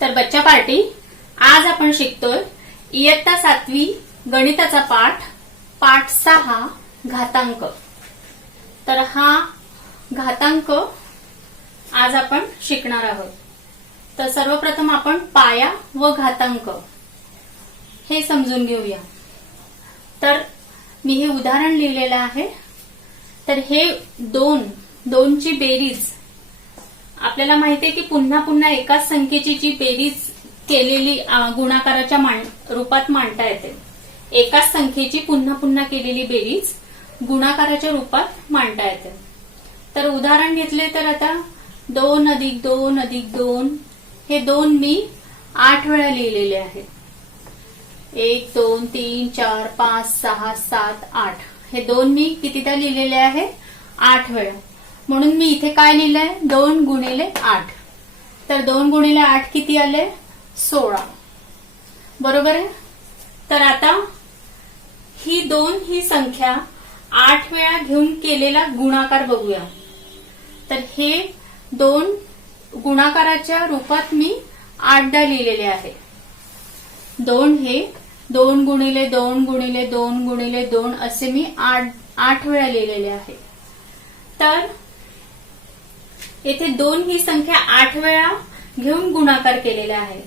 तर बच्चा पार्टी आज आपण शिकतोय इयत्ता 7वी गणिताचा पाठ 6 घातांक। तर हा घातांक आज आपण शिकणार आहोत। तर सर्वप्रथम आपण पाया व घातांक हे समजून घेऊया। तर मी हे उदाहरण लिहिलेलं आहे। तर हे दोनची बेरीज आपल्याला माहिती आहे की पुन्हा पुन्हा एकाच संख्येची जी बेरीज केलेली गुणाकाराच्या रूपात मांडता येते। एकाच संख्येची पुन्हा पुन्हा केलेली बेरीज गुणाकाराच्या रूपात मांडता येते। तर उदाहरण घेतले तर आता 2 + 2 + 2 हे 2 मी 8 वेळा लिहिलेले आहेत। 1 2 3 4 5 6 7 8 हे 2 मी कितीदा लिहिलेले आहे 8 वेळा। म्हणून मी इथे काय लिहिलंय 2 × 8। तर 2 × 8 किती आले 16 बरोबर आहे। तर आता ही संख्या 8 वेळा घेऊन केलेला गुणाकार बघूया। तर हे 2 गुणाकाराच्या रूपात मी 8दा लिहिलेले आहे। 2 हे 2 × 2 × 2 × 2 असे मी 8 वेळा लिहिलेले आहे। तर येथे 2 ही संख्या 8 वेळा घेऊन गुणाकार केलेला आहे।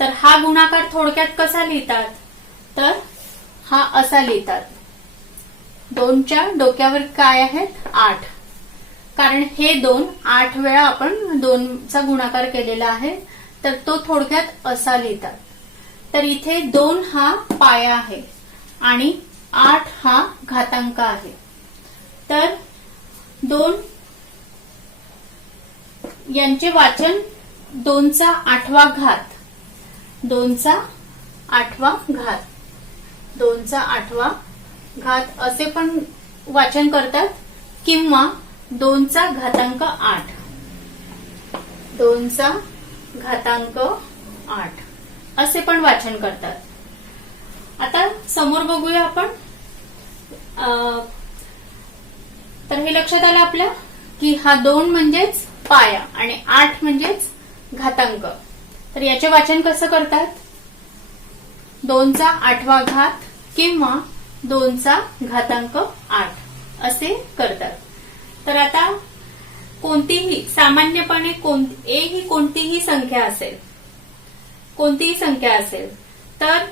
तर हा गुणाकार थोडक्यात कसा लिहितात तर हा असा लिहितात। 2च्या डोक्यावर काय आहेत 8, कारण हे 2 8 वेळा आपण 2चा गुणाकार केलेला आहे। तर तो थोडक्यात असा लिहितात। तर इथे 2 हा पाया आहे आणि 8 हा घातांक आहे। तर 2 यांचे वाचन 2चा 8वा घात 2चा 8वा घात 2चा 8वा घात असे पण वाचन करतात किंवा 2चा घातांक 8 2चा घातांक 8 असे पण वाचन करतात। आता समोर बघूया आपण। तर हे लक्षात आलं आपल्या की हा 2 म्हणजेच पाया आणि 8 म्हणजेच घातांक। तर याचे वाचन कसं करतात 2चा 8वा घात किंवा 2चा घातांक 8 असे करतात। तर आता कोणतीही सामान्यपणे ही कोणतीही संख्या असेल तर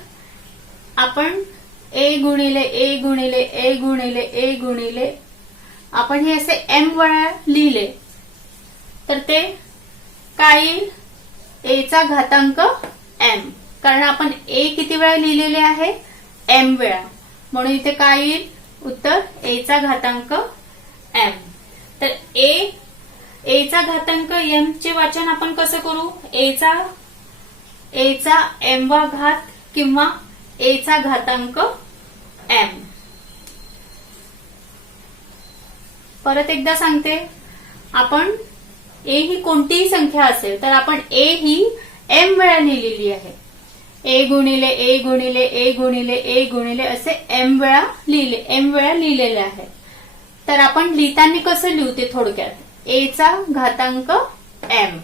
आपण a × a आपण हे असे m वेळा लिहिले तर ते काय येईल a चा घातांक m, कारण आपण a किती वेळा लिहिलेले आहे m वेळा। म्हणून इथे काय येईल उत्तर a चा घातांक m। तर a चा घातांक m चे वाचन आपण कसं करू a चा m वा घात किंवा a चा घातांक m। परत एकदा सांगते, आपण a ही कोणतीही संख्या असेल तर आपण a ही m वेळा लिहिलेली आहे। a × असे m वेळा लिहिलेले आहे। तर आपण लिहिताना कसं लिहू ते थोडक्यात a चा घातांक m।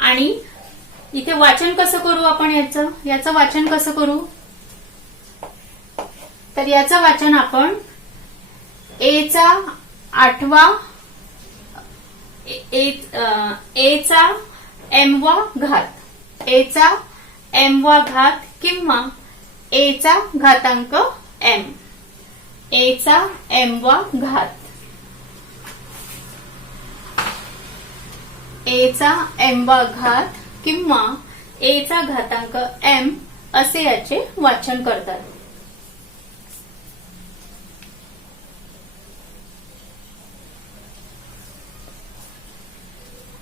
आणि इथे वाचन कसं करू आपण याचं वाचन कसं करू तर याचं वाचन आपण a चा 8वा a चा m वा घात किंवा a चा घातांक m a चा m वा घात a चा m वा घात किंवा a चा घातांक m असे याचे वाचन करतात।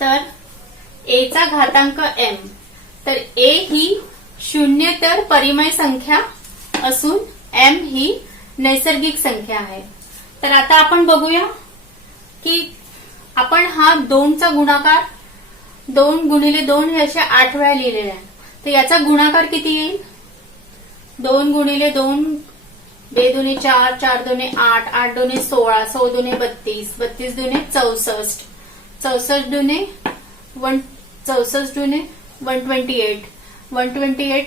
तर a चा घातांक m, तर a ही शून्येतर परिमेय संख्या असून m ही नैसर्गिक संख्या आहे। तर आता आपण बघूया की आपण हा 2चा गुणाकार 2 × 2 हे असे 8 वेळा लिहिलेले आहे। तर याचा गुणाकार किती येईल 2 × 2 2 दुने 4 4 दुने 8 8 दुने 16 16 दुने 32 32 दुने 64 64 दुने 64 दुने 128, 128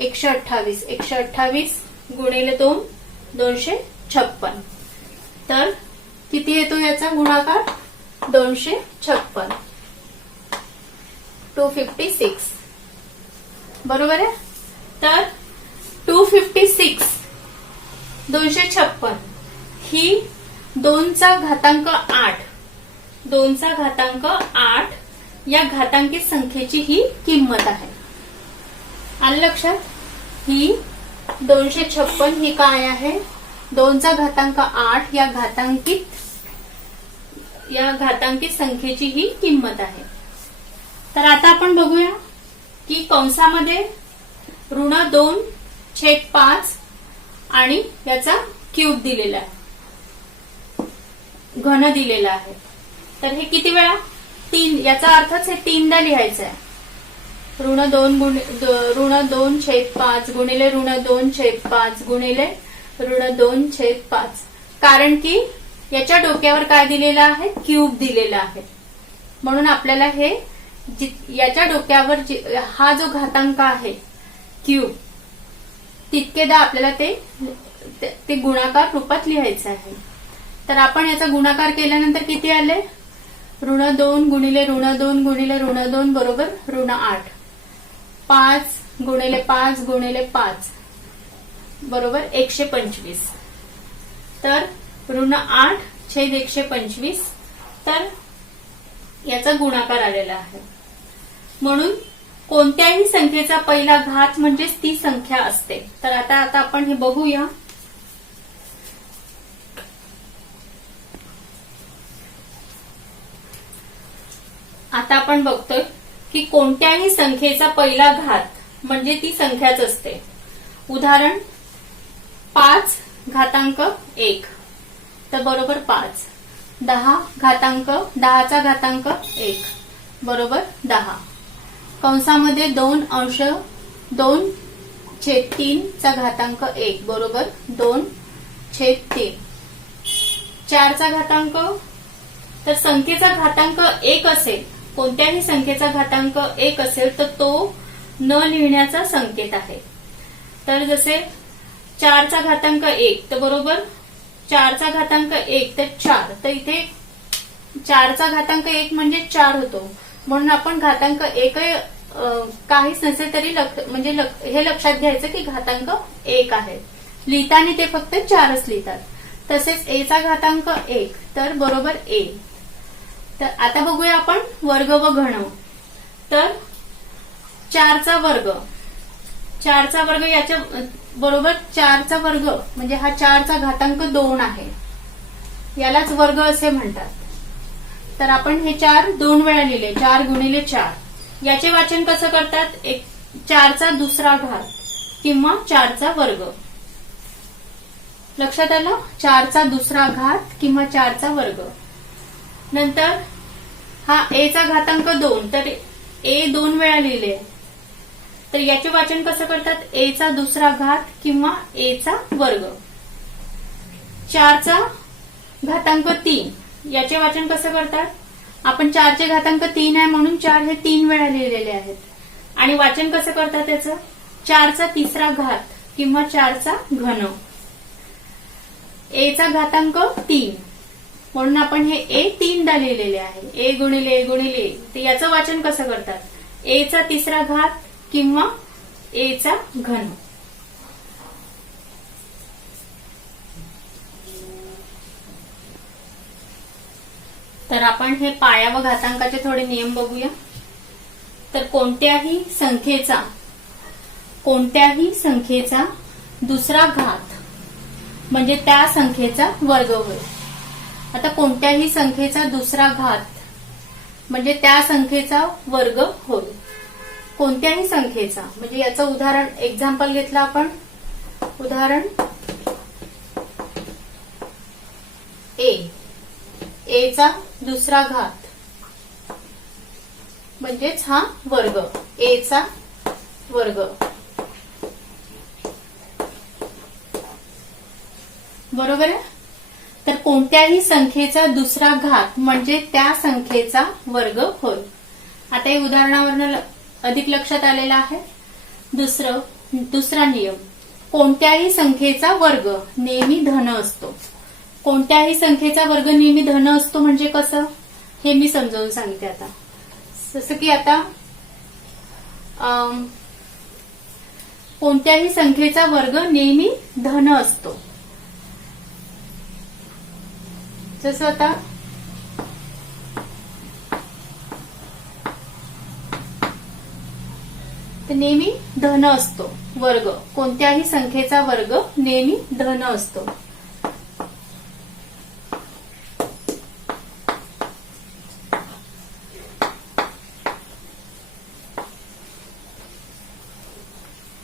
128, 128 गुणिले 2 256. तर किती येतो याचा गुणाकार? 256, 256. बरोबर आहे. तर 256 256 ही 2चा घातांक 8, 2चा घातांक 8 या घातांकित संख्येची ही किंमत आहे. आलं लक्षात? ही 256 ही काय आहे? 2चा घातांक 8 या घातांकित संख्येची ही किंमत आहे. तर आता आपण बघूया की कंसामध्ये -2/5 आणि याचा क्यूब दिलेला आहे, घन दिलेला आहे. तर हे किती वेळा? 3. याचा अर्थच हे 3दा लिहायचं आहे. -2/5 गुणिले -2/5 गुणिले -2/5. कारण की याच्या डोक्यावर काय दिलेलं आहे? क्यूब दिलेला आहे. म्हणून आपल्याला हे याच्या डोक्यावर हा जो घातांक आहे क्यूब, तितकेदा आपल्याला ते गुणाकार रूपात लिहायचं आहे. तर आपण याचा गुणाकार केल्यानंतर किती आले? -2 गुणिले -2 गुणिले -2 बरोबर -8. 5 गुणिले 5 गुणिले 5 बरोबर 125. तर -8/125. तर याचा गुणाकार आलेला आहे. म्हणून कोणत्याही संख्येचा पहिला घात म्हणजेच ती संख्या असते. तर आता आपण हे बघूया. आता आपण बघतोय की कोणत्याही संख्येचा पहिला घात म्हणजे ती संख्याच असते. उदाहरण 5/1 तर बरोबर 5. 10चा घातांक 1 बरोबर 10. कंसामध्ये 2/2/3 चा घातांक 1 बरोबर 2/3. 4चा घातांक, तर संख्येचा घातांक 1 असेल, कोणत्याही संख्येचा घातांक 1 असेल तर तो न लिहिण्याचा संकेत आहे. तर जसे 4चा घातांक 1 तर बरोबर 4चा घातांक 1 तर 4. तर इथे 4चा घातांक 1 म्हणजे 4 होतो. म्हणून आपण घातांक 1 काहीच नसेल तरी म्हणजे हे लक्षात घ्यायचं की घातांक 1 आहे. लिहिताना ते फक्त 4च लिहितात. तसेच एचा घातांक 1 तर बरोबर ए. तर आता बघूया आपण वर्ग व घन. तर 4चा वर्ग याच्या बरोबर 4चा वर्ग म्हणजे हा 4चा घातांक 2 आहे, यालाच वर्ग असे म्हणतात. तर आपण हे 4 2 वेळा लिहिले. 4 गुणिले 4 याचे वाचन कसं करतात? 4चा दुसरा घात किंवा 4चा वर्ग. लक्षात आलं? 4चा दुसरा घात किंवा 4चा वर्ग. नंतर हा एचा घातांक 2 तर ए 2 वेळा लिहिले. तर याचे वाचन कसं करतात? एचा दुसरा घात किंवा एचा वर्ग. 4चा घातांक 3 याचे वाचन कसं करतात? आपण 4चे घातांक 3 आहे म्हणून 4 हे 3 वेळा लिहिलेले आहेत. आणि वाचन कसं करतात त्याचं? 4चा तिसरा घात किंवा 4चा घन. एचा घातांक 3 म्हणून आपण हे ए 3दा लिहिलेले आहे. ए गुणिले ए. तर याचं वाचन कसं करतात? एचा तिसरा घात किंवा एचा घन. तर आपण हे पाया व घातांकाचे थोडे नियम बघूया. तर कोणत्याही संख्येचा दुसरा घात म्हणजे त्या संख्येचा वर्ग होईल. आता कोणत्याही संख्येचा दुसरा घात म्हणजे त्या संख्येचा वर्ग होईल. कोणत्याही संख्येचा म्हणजे याचं उदाहरण एक्झाम्पल घेतलं आपण. उदाहरण एचा दुसरा घात म्हणजेच हा वर्ग, एचा वर्ग. बरोबर आहे? तर कोणत्याही संख्येचा दुसरा घात म्हणजे त्या संख्येचा वर्ग होय. आता हे उदाहरणावरून अधिक लक्षात आलेलं आहे. दुसरा नियम, कोणत्याही संख्येचा वर्ग नेहमी धन असतो. कोणत्याही संख्येचा वर्ग नेहमी धन असतो म्हणजे कसं हे मी समजावून सांगते. आता जसं की आता कोणत्याही संख्येचा वर्ग नेहमी धन असतो. जसं आता नेहमी धन असतो वर्ग. कोणत्याही संख्येचा वर्ग नेहमी धन असतो.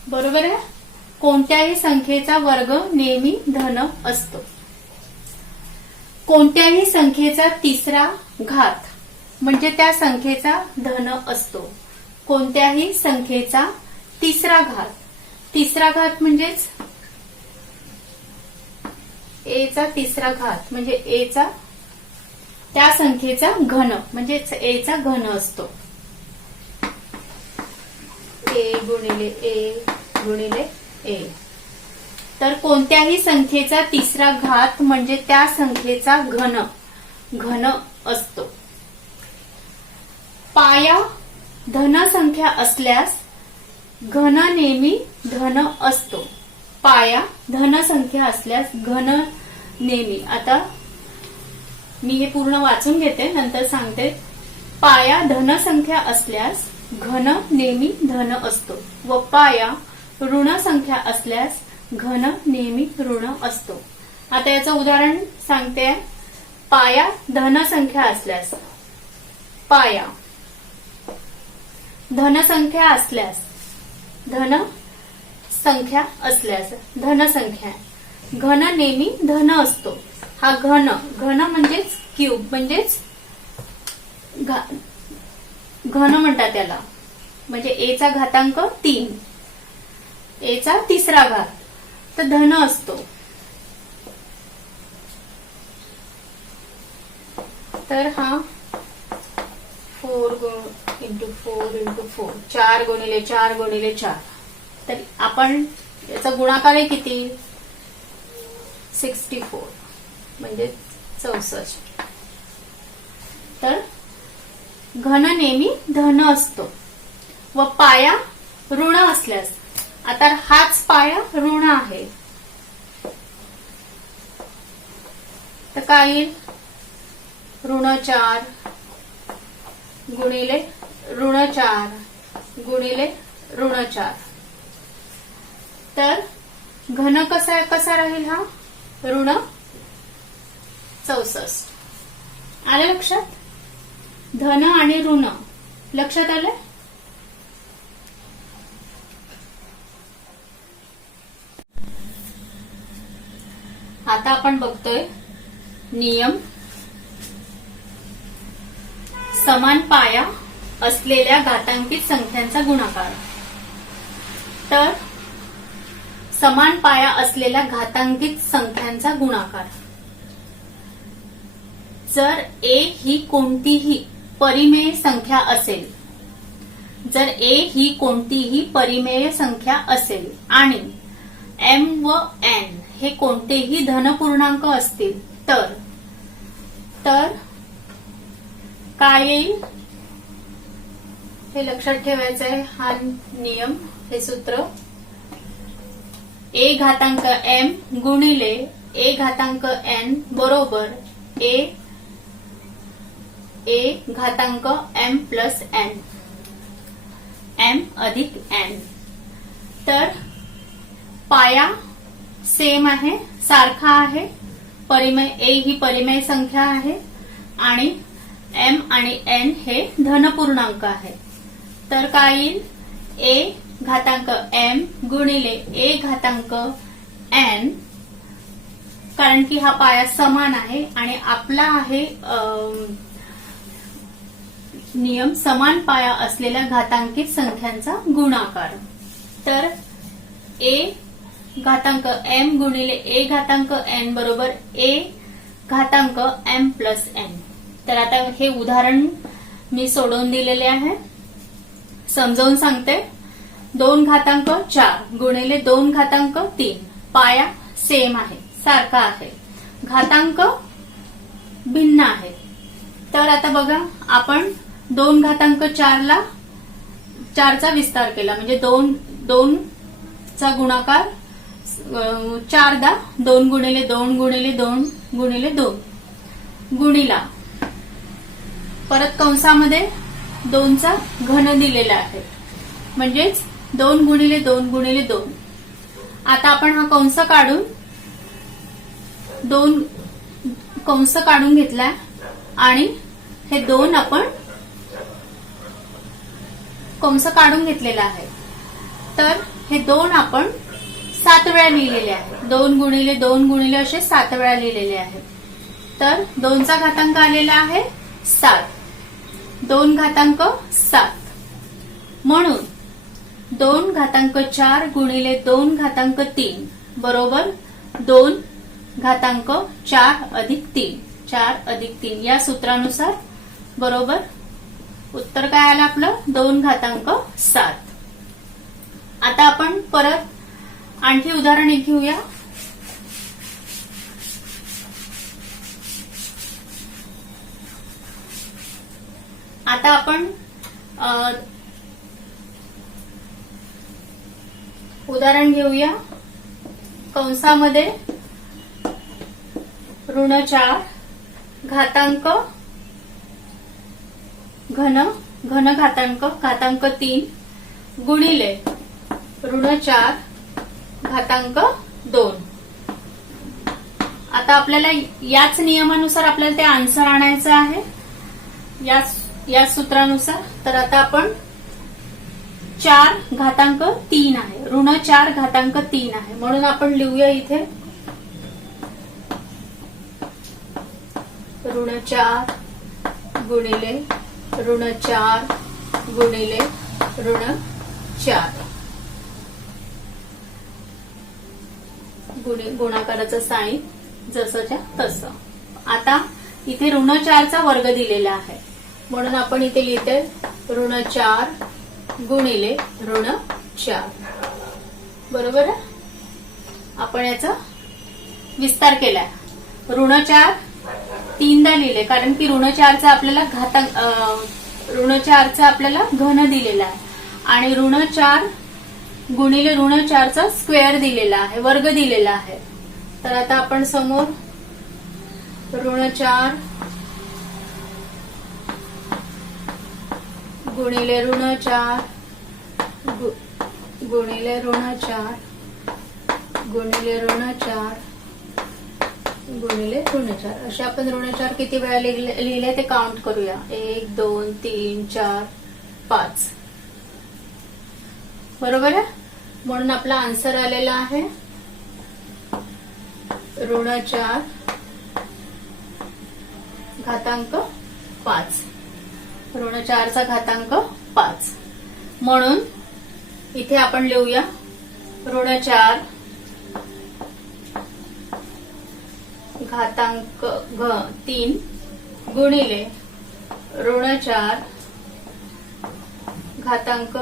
बरोबर आहे. कोणत्याही संख्येचा वर्ग नेहमी धन असतो. कोणत्याही संख्येचा तिसरा घात म्हणजे त्या संख्येचा धन असतो. कोणत्याही संख्येचा तिसरा घात. तिसरा घात म्हणजेच ए चा तिसरा घात म्हणजे ए चा त्या संख्येचा घन म्हणजेच ए चा घन असतो. ए गुणिले ए गुणिले ए. तर कोणत्याही संख्येचा तिसरा घात म्हणजे त्या संख्येचा घन असतो. पाया धन संख्या असल्यास घन नेहमी धन असतो. पाया धन संख्या असल्यास घन नेहमी. आता मी हे पूर्ण वाचून घेते नंतर सांगते. पाया धन संख्या असल्यास घन नेहमी धन असतो व पाया ऋण संख्या असल्यास घन नेहमी ऋण असतो. आता याचं उदाहरण सांगते. पाया धन संख्या असल्यास, पाया धन संख्या असल्यास, धन संख्या असल्यास, धन संख्या घन नेहमी धन असतो. हा घन म्हणजेच क्यूब म्हणजेच घन म्हणतात त्याला. म्हणजे ए चा घातांक 3, ए चा तिसरा घात तर धन असतो. तर हा 4 × 4 × 4 4 गुणिले 4 गुणिले 4. तर आपण याचा गुणाकार आहे किती 64 म्हणजे 64. तर घन नेहमी धन असतो व पाया ऋण असल्यास. आता हाच पाया ऋण आहे तर काय येईल ऋण 4 गुणिले ऋण 4 गुणिले ऋण 4. तर घन कसा राहील हा ऋण 64. आलं लक्षात. धन आणि ऋण लक्षात आलं. आता आपण बघतोय नियम. समान पाया असलेल्या घातांकित संख्यांचा गुणाकार. तर समान पाया असलेल्या घातांकित संख्यांचा गुणाकार. जर ए ही कोणतीही परिमेय संख्या असेल, जर ए ही कोणतीही परिमेय संख्या असेल आणि एम व एन हे कोणतेही धनपूर्णांक असतील तर काय येईल हे लक्षात ठेवायचं आहे. हा नियम, हे सूत्र. ए घातांक एम गुणिले ए घातांक एन बरोबर ए घातांक एम प्लस एन, एम अधिक एन. तर पाया सेम आहे, सारखा आहे. परिमेय ए ही परिमेय संख्या आहे आणि एम आणि एन हे धनपूर्णांक आहे. तर काय येईल ए घातांक एम गुणिले ए घातांक एन. कारण की हा पाया समान आहे आणि आपला आहे नियम समान पाया असलेल्या घातांकित संख्यांचा गुणाकार. तर ए घातांक एम गुणिले ए घातांक एन बरोबर ए घातांक एम प्लस एन. तर आता हे उदाहरण मी सोडवून दिलेले आहे. समजावून सांगते. 2 घातांक 4 गुणिले 2 घातांक 3 पाया सेम आहे, सारखा आहे. घातांक भिन्न आहे. तर आता बघा, आपण 2 घातांक 4 ला 4 चा विस्तार केला म्हणजे 2 चा गुणाकार 4दा 2 गुणिले 2 गुणिले 2 गुणिले 2 गुणिला परत कंसामध्ये 2 चा घन दिलेला आहे म्हणजेच 2 गुणिले 2 गुणिले 2. आता आपण हा कंस काढून 2 कंस काढून घेतला आणि हे 2 आपण कंस काढून घेतलेला आहे. तर हे 2 आपण 7 वेळा लिहिलेले आहे. 2 गुणिले 2 गुणिले असे 7 वेळा लिहिलेले आहे. तर 2 चा घातांक आलेला आहे 7. 2 घातांक 7 म्हणून 2 घातांक 4 गुणिले 2 घातांक 3 बरोबर 2 घातांक 4 अधिक 3 4 अधिक 3 या सूत्रानुसार बरोबर उत्तर काय आलं आपलं 2 घातांक 7. आता आपण परत आणखी उदाहरण एक घेऊया. आता आपण उदाहरण घेऊया. कंसामध्ये ऋण 4 घातांक घन घातांक घातांक 3 गुणिले ऋण 4 घातांक 2. आता आपल्याला याच नियमानुसार आपल्याला ते आन्सर आणायचं आहे या सूत्रानुसार. तर आता आपण 4 घातांक 3 आहे, ऋण 4 घातांक 3 आहे म्हणून आपण लिहूया इथे ऋण 4 गुणिले ऋण 4 गुणिले ऋण 4 गुणाकाराचं साइन जसंच्या तसं. आता इथे ऋण 4 चा वर्ग दिलेला आहे म्हणून आपण इथे लिहिते ऋण 4 गुणिले ऋण 4 बरोबर आहे. आपण याचा विस्तार केलाय. ऋण 4 3दा लिहिले कारण की ऋण 4 चा आपल्याला ऋण 4 चा आपल्याला घन दिलेला आहे आणि ऋण 4 गुणिले ऋण 4 चा स्क्वेअर दिलेला आहे, वर्ग दिलेला आहे. तर आता आपण समोर ऋण 4 गुणिले ऋण 4 गुणिले ऋण 4 गुणिले ऋण 4 गुणिले ऋण 4 असे आपण ऋण 4 किती वेळा लिहिले ते काउंट करूया. 1 2 3 4 5 बरोबर आहे. म्हणून आपला आन्सर आलेला आहे ऋण 4 घातांक 5. ऋण 4 चा घातांक 5 म्हणून इथे आपण लिहूया ऋण 4 घातांक 3 गुणिले ऋण 4 घातांक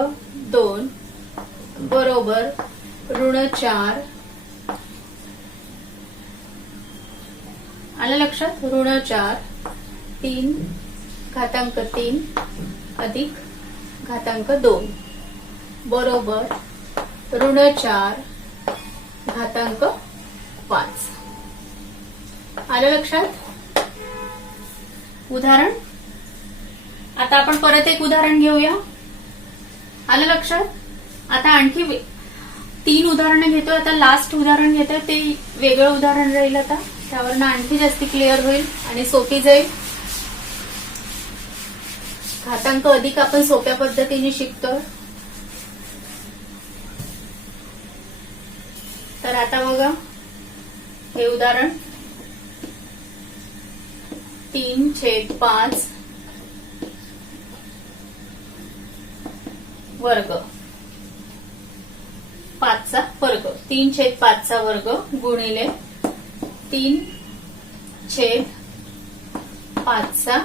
2 बरोबर ऋण 4 आलं लक्षात. ऋण 4 3 घातांक 3 अधिक घातांक 2 बरोबर ऋण 4 घातांक 5 आलं लक्षात. उदाहरण आता आपण परत एक उदाहरण घेऊया. आलं लक्षात. आता आणखी 3 उदाहरणं घेतो. आता लास्ट उदाहरण घेतो ते वेगळं उदाहरण राहील. आता त्यावरनं आणखी जास्ती क्लिअर होईल आणि सोपी जाईल. घातांक अधिक आपण सोप्या पद्धतीने शिकतो. तर आता बघा हे उदाहरण 3/5 वर्ग 5 चा वर्ग 3/5 चा वर्ग गुणिले 3/5 चा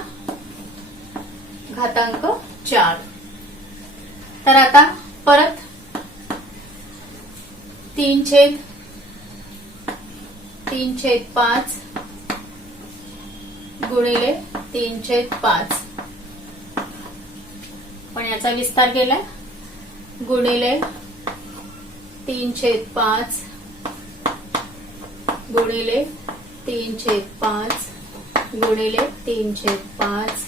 घातांक 4. तर आता परत 3/5 गुणिले 3/5, पण याचा विस्तार केला, गुणिले 3/5 गुणिले 3/5 गुणिले 3/5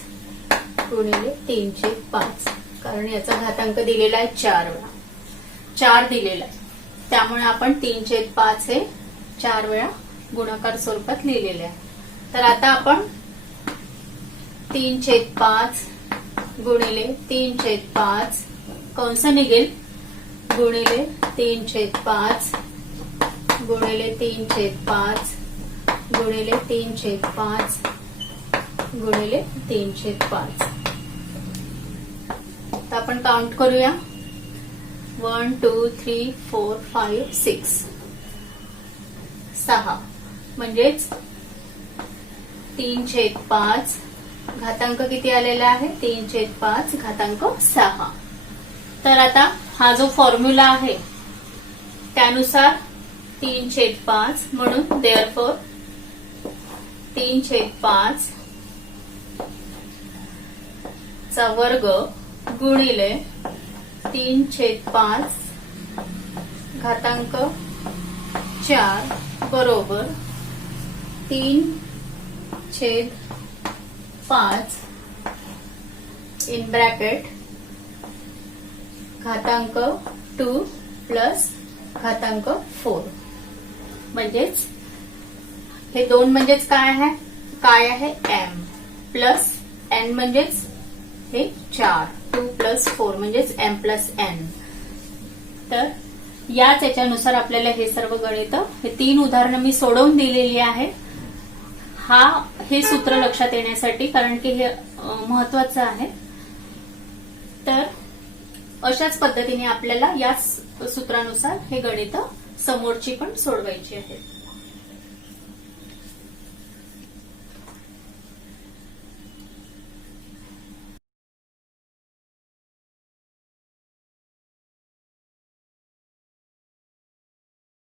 गुणिले 3/5, कारण याचा घातांक दिलेला आहे 4 वेळा, 4 दिलेला आहे, त्यामुळे आपण 3/5 हे 4 वेळा गुणाकार स्वरूपात लिहिलेले आहे. तर आता आपण 3/5 गुणिले 3/5 कंस निघेल, गुणिले 3/5 गुणिले 3/5 गुणिले 3/5 गुणिले 3/5. तर आपण काउंट करूया. 1 2 3 4 5 6 6, म्हणजेच 3/5 घातांक किती आलेला आहे, 3/5 घातांक 6. तर आता हा जो फॉर्म्युला आहे त्यानुसार 3/5 म्हणून देअरफॉर 3/5 चा वर्ग गुणिले 3/5 घातांक 4 बरोबर 3/5 इन ब्रॅकेट घातांक 2 प्लस घातांक 4. म्हणजेच हे 2 म्हणजेच काय आहे m प्लस n म्हणजेच हे 4, 2 प्लस 4 म्हणजेच m प्लस n. तर याच याच्यानुसार आपल्याला हे सर्व गणित, हे 3 उदाहरणं मी सोडवून दिलेली आहे. हे सूत्र लक्षात येण्यासाठी, कारण की हे महत्वाचं आहे. तर अशाच पद्धतीने आपल्याला या सूत्रानुसार हे गणित समोरची पण सोडवायची आहेत.